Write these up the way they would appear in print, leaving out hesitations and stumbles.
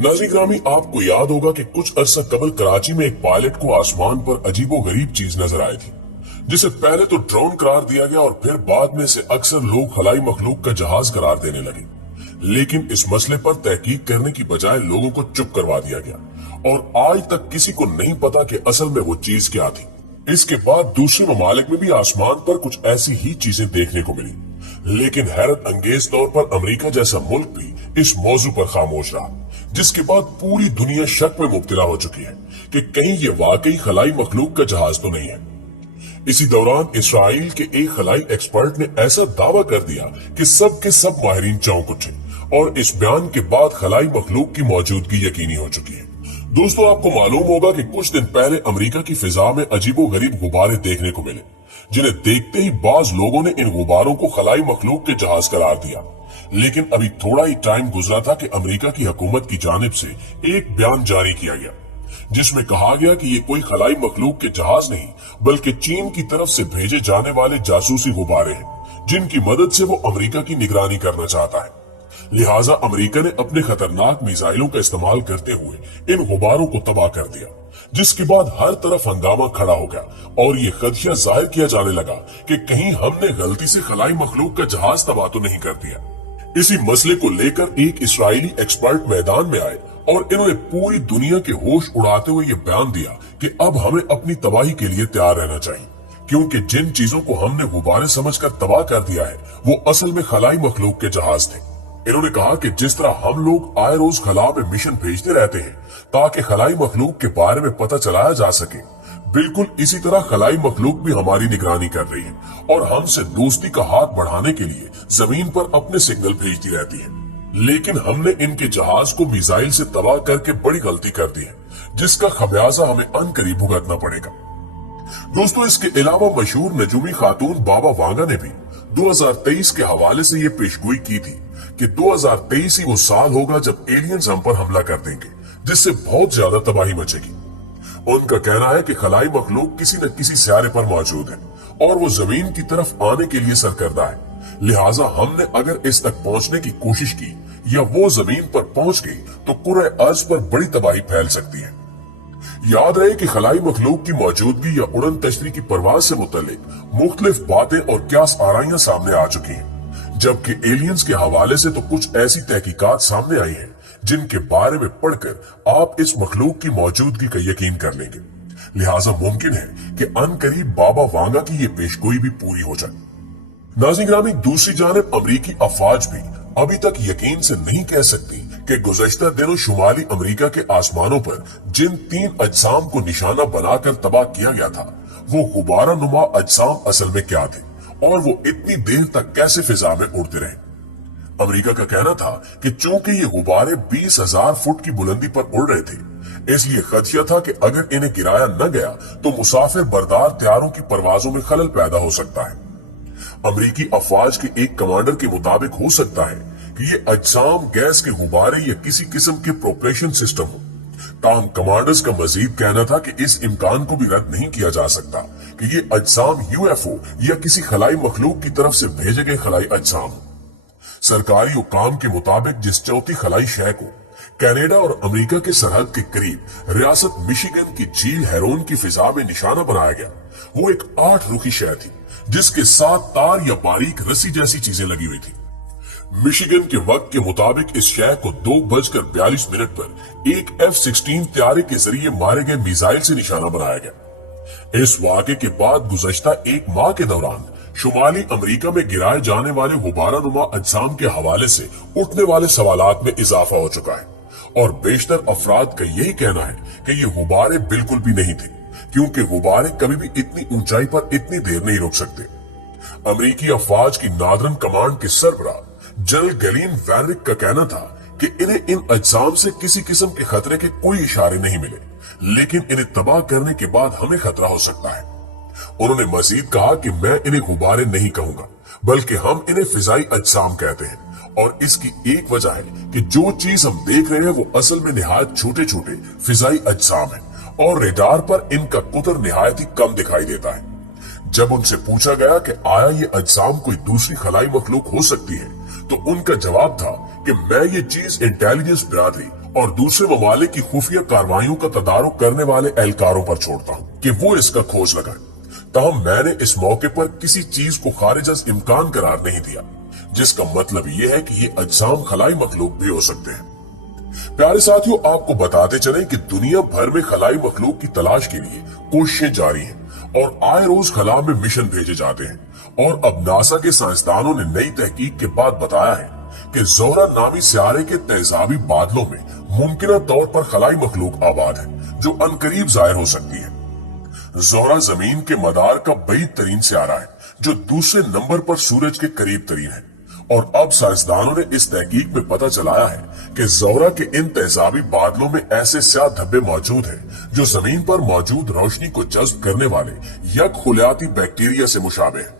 नाज़रीन ग्रामी, आपको याद होगा कि कुछ अरसा कबल कराची में एक पायलट को आसमान पर अजीबो गरीब चीज नजर आई थी, जिसे पहले तो ड्रोन करार दिया गया और फिर बाद में से अक्सर लोग खलाई मखलूक का जहाज करार देने लगे। लेकिन इस मसले पर तहकीक करने की बजाय लोगों को चुप करवा दिया गया और आज तक किसी को नहीं पता कि असल में वो चीज क्या थी। इसके बाद दूसरे ममालिक में भी आसमान पर कुछ ऐसी ही चीजें देखने को मिली, लेकिन हैरत अंगेज तौर पर अमेरिका जैसा मुल्क भी इस मौजू पर खामोश रहा, जिसके बाद पूरी दुनिया शक में मुब्तला हो चुकी है कि कहीं ये वाकई खलाई मखलूक का जहाज तो नहीं है। इसी दौरान इसराइल के एक खलाई एक्सपर्ट ने ऐसा दावा कर दिया कि सब के सब माहिरीन चौंक उठे और इस बयान के बाद खलाई मखलूक की मौजूदगी यकीनी हो चुकी है। दोस्तों, आपको मालूम होगा कि कुछ दिन पहले अमेरिका की फिजा में अजीबो गरीब गुब्बारे देखने को मिले, जिन्हें देखते ही बाज लोगों ने इन गुब्बारों को खलाई मखलूक के जहाज करार दिया। लेकिन अभी थोड़ा ही टाइम गुजरा था कि अमेरिका की हुकूमत की जानिब से एक बयान जारी किया गया, जिसमें कहा गया कि ये कोई खलाई मखलूक के जहाज नहीं बल्कि चीन की तरफ से भेजे जाने वाले जासूसी गुब्बारे हैं, जिनकी मदद से वो अमेरिका की निगरानी करना चाहता है। लिहाजा अमेरिका ने अपने खतरनाक मिसाइलों का इस्तेमाल करते हुए इन गुब्बारों को तबाह कर दिया, जिसके बाद हर तरफ हंगामा खड़ा हो गया और ये खदशा जाहिर किया जाने लगा कि कहीं हमने गलती से खलाई मखलूक का जहाज तबाह तो नहीं कर दिया। इसी मसले को लेकर एक इस्राएली एक्सपर्ट मैदान में आए और इन्होंने पूरी दुनिया के होश उड़ाते हुए ये बयान दिया कि अब हमें अपनी तबाही के लिए तैयार रहना चाहिए, क्योंकि जिन चीजों को हमने गुब्बारे समझकर तबाह कर दिया है वो असल में खलाई मखलूक के जहाज थे। इन्होंने कहा कि जिस तरह हम लोग आए रोज खला में मिशन भेजते रहते हैं ताकि खलाई मखलूक के बारे में पता चलाया जा सके, बिल्कुल इसी तरह खलाई मखलूक भी हमारी निगरानी कर रही है और हमसे दोस्ती का हाथ बढ़ाने के लिए जमीन पर अपने सिग्नल भेजती रहती है। लेकिन हमने इनके जहाज को मिसाइल से तबाह करके बड़ी गलती कर दी है, जिसका खमियाजा हमें अनकरीब भुगतना पड़ेगा। दोस्तों, इसके अलावा मशहूर नजूमी खातून बाबा वांगा ने भी 2023 के हवाले से ये पेशगोई की थी कि 2023 ही वो साल होगा जब एलियंस हम पर हमला कर देंगे, जिससे बहुत ज्यादा तबाही मचेगी। उनका कहना है कि खलाई मखलूक किसी न किसी सियारे पर मौजूद है और वो जमीन की तरफ आने के लिए सरकर्दा है। लिहाजा हमने अगर इस तक पहुंचने की कोशिश की या वो जमीन पर पहुंच गई तो कुरे अर्ज पर बड़ी तबाही फैल सकती है। याद रहे कि खलाई मखलूक की मौजूदगी या उड़न तशरी की परवाज से मुतल्लिक मुख्तलिफ बातें और क्यास आराइयां सामने आ चुकी हैं, जबकि एलियंस के हवाले से तो कुछ ऐसी तहकीकात सामने आई हैं जिनके बारे में पढ़कर आप इस मखलूक की मौजूदगी का यकीन कर लेंगे। लिहाजा मुमकिन है कि अनकरीब बाबा वांगा की ये पेशगोई भी पूरी हो जाए। नाज़रीन ग्रामी, दूसरी जानिब अमरीकी अफवाज भी अभी तक यकीन से नहीं कह सकती कि गुज़श्ता दिनों शुमाली अमेरिका के आसमानों पर जिन 3 अजसाम को निशाना बनाकर तबाह किया गया था वो गुब्बारा नुमा अजसाम असल में क्या थे और वो इतनी देर तक कैसे फिजा में उड़ते रहे। अमेरिका का कहना था कि चूंकि ये गुब्बारे 20,000 फुट की बुलंदी पर उड़ रहे थे, इसलिए खदशा था कि अगर इन्हें गिराया न गया तो मुसाफिर बरदार तैयारों की परवाजों में खलल पैदा हो सकता है। अमेरिकी अफवाज के एक कमांडर के मुताबिक हो सकता है कि ये अजसाम गैस के गुब्बारे या किसी किस्म के प्रोपल्शन सिस्टम हो। ताहम कमांडर्स का मजीद कहना था कि इस इम्कान को भी रद्द नहीं किया जा सकता कि ये अजसाम यूएफओ या किसी खलाई मखलूक की तरफ से भेजे गए खलाई अजसाम। सरकारी हुकाम के मुताबिक जिस चौथी खलाई शय को कनाडा और अमेरिका के सरहद के करीब रियासत मिशिगन की झील हेरोन की फिजा में निशाना बनाया गया, वो एक 8 रुखी शय थी जिसके साथ तार या बारीक रस्सी जैसी चीजें लगी हुई थी। मिशिगन के वक्त के मुताबिक इस शय को 2:42 पर एक F-16 तैयारी के जरिए मारे गए मिसाइल से निशाना बनाया गया। इस वाक़े के बाद गुज़श्ता 1 माह के दौरान शुमाली अमेरिका में गिराए जाने वाले गुब्बारा नुमा अजसाम के हवाले से उठने वाले सवालात में इजाफा हो चुका है और बेशतर अफराद का यही कहना है कि ये गुब्बारे बिल्कुल भी नहीं थे, क्योंकि गुब्बारे कभी भी इतनी ऊंचाई पर इतनी देर नहीं रुक सकते। अमेरिकी अफवाज की नादरन कमांड के सरबरा जनरल गैलीन वैनरिक का कहना था कि इन्हें इन अजसाम से किसी किस्म के खतरे के कोई इशारे नहीं मिले, लेकिन इन्हें तबाह करने के बाद हमें खतरा हो सकता है। उन्होंने मजीद कहा कि मैं इन्हें गुब्बारे नहीं कहूंगा, बल्कि हम इन्हें फिजाई अजसाम कहते हैं और इसकी एक वजह है कि जो चीज हम देख रहे हैं वो असल में निहायत छोटे छोटे फिजाई अजसाम है और रेडार पर इनका कुतर निहायत ही कम दिखाई देता है। जब उनसे पूछा गया कि आया ये अजसाम कोई दूसरी खलाई मखलूक हो सकती है, तो उनका जवाब था कि मैं ये चीज इंटेलिजेंस बिरादरी और दूसरे ममालिक की खुफिया कार्रवाइयों का तदारुक करने वाले एहलकारों पर छोड़ता हूँ कि वो इसका खोज लगाए। ताहम मैंने इस मौके पर किसी चीज को खारिज अज इम्कान करार नहीं दिया, जिसका मतलब ये है कि ये अजसाम खलाई मखलूक भी हो सकते हैं। प्यारे साथियों, आपको बताते चलें कि दुनिया भर में खलाई मखलूक की तलाश के लिए कोशिशें जारी हैं और आए रोज खला में मिशन भेजे जाते हैं। और अब नासा के साइंसदानों ने नई तहकीक के बाद बताया है कि ज़ोहरा नामी सियारे के तेजाबी बादलों में मुमकिन तौर पर खलाई मखलूक आबाद है जो अनकरीब जाहिर हो सकती है। ज़ोहरा जमीन के मदार का बईद तरीन सियारा है जो दूसरे नंबर पर सूरज के करीब तरीन है। और अब साइंसदानों ने इस तहकीक में पता चलाया है कि ज़ोहरा के इन तेजाबी बादलों में ऐसे स्याह धब्बे मौजूद हैं जो जमीन पर मौजूद रोशनी को जज्ब करने वाले यकखुलियाती बैक्टीरिया से मुशाबे हैं।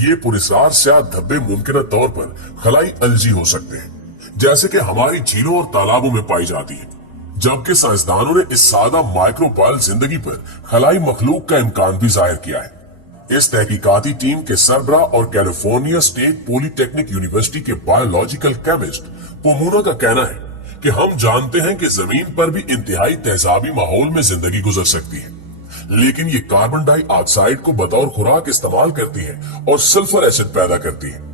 ये पुरस्कार स्याह धब्बे मुमकिन तौर पर खलाई अलजी हो सकते हैं, जैसे कि हमारी झीलों और तालाबों में पाई जाती है। जबकि साइंसदानों ने इस सादा माइक्रोबायल जिंदगी पर खलाई मखलूक का इम्कान भी जाहिर किया है। इस तहकीकाती टीम के सरबरा और कैलिफोर्निया स्टेट पॉलिटेक्निक यूनिवर्सिटी के बायोलॉजिकल केमिस्ट पोमोना का कहना है कि हम जानते हैं कि जमीन पर भी इंतहाई तेजाबी माहौल में जिंदगी गुजर सकती है, लेकिन ये कार्बन डाइऑक्साइड को बतौर खुराक इस्तेमाल करती है और सल्फर एसिड पैदा करती है।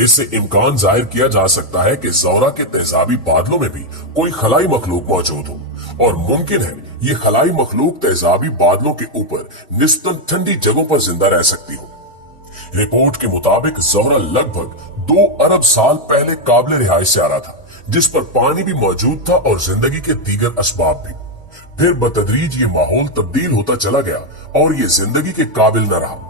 इससे इम्कान जाहिर किया जा सकता है कि ज़ोहरा के तेजाबी बादलों में भी कोई खलाई मखलूक मौजूद हो और मुमकिन है ये खलाई मखलूक तेजाबी बादलों के ऊपर निस्बतन ठंडी जगहों पर जिंदा रह सकती हो। रिपोर्ट के मुताबिक ज़ोहरा लगभग 2 अरब साल पहले काबिल रिहाइश सियारा था, जिस पर पानी भी मौजूद था और जिंदगी के दीगर असबाब भी। फिर बतदरीज ये माहौल तब्दील होता चला गया और ये जिंदगी के काबिल न रहा।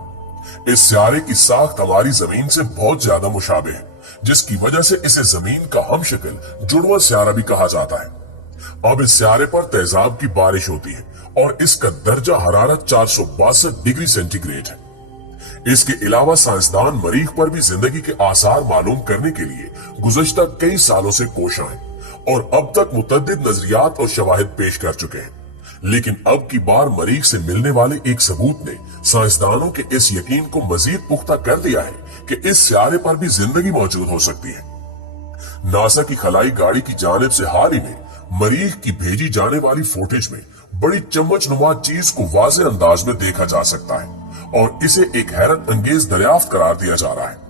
इस सियारे की साख्त हमारी जमीन से बहुत ज्यादा मुशाबे है, जिसकी वजह से इसे जमीन का हमशक्ल जुड़वा सियारा भी कहा जाता है। अब इस सियारे पर तेजाब की बारिश होती है और इसका दर्जा हरारत 462 डिग्री सेंटीग्रेड है। इसके अलावा साइंसदान मरीख पर भी जिंदगी के आसार मालूम करने के लिए गुज़श्ता कई सालों से कोशिश हैं और अब तक मुतअद्दिद नजरियात और शवाहिद पेश कर चुके हैं। लेकिन अब की बार मरीख से मिलने वाले एक सबूत ने साइंसदानों के इस यकीन को मजीद पुख्ता कर दिया है कि इस सियारे पर भी जिंदगी मौजूद हो सकती है। नासा की खलाई गाड़ी की जानिब से हाल ही में मरीख की भेजी जाने वाली फुटेज में बड़ी चम्मचनुमा चीज को वाज़ेह अंदाज में देखा जा सकता है और इसे एक हैरत अंगेज दरियाफ्त करार दिया जा रहा है।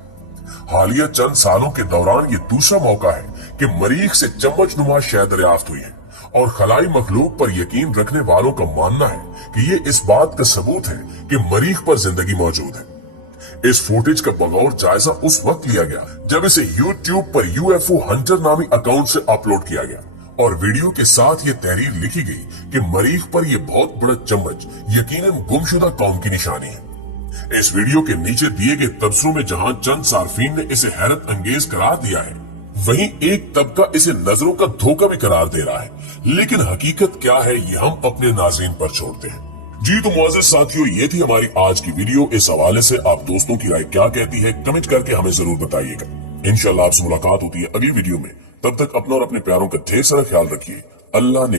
हालिया चंद सालों के दौरान ये दूसरा मौका है कि मरीख से चम्मचनुमा शय दरियाफ्त हुई है और खलाई मखलूक पर यकीन रखने वालों का मानना है कि ये इस बात का सबूत है कि मरीख पर जिंदगी मौजूद है। इस फुटेज का बगौर जायजा उस वक्त लिया गया जब इसे यूट्यूब पर यूएफओ हंटर नामी अकाउंट से अपलोड किया गया और वीडियो के साथ ये तहरीर लिखी गई कि मरीख पर यह बहुत बड़ा चम्मच यकीनन गुमशुदा कौम की निशानी है। इस वीडियो के नीचे दिए गए तबसरों में जहां चंद सार्फिन ने इसे हैरत अंगेज करार दिया है, वहीं एक तबका इसे नजरों का धोखा भी करार दे रहा है। लेकिन हकीकत क्या है ये हम अपने नाज़रीन पर छोड़ते हैं। जी तो मुअज़्ज़िज़ साथियों, ये थी हमारी आज की वीडियो। इस हवाले से आप दोस्तों की राय क्या कहती है कमेंट करके हमें जरूर बताइएगा। इंशाअल्लाह आपसे मुलाकात होती है अगली वीडियो में। तब तक अपना और अपने प्यारों का ढेर सारा ख्याल रखिए। अल्लाह ने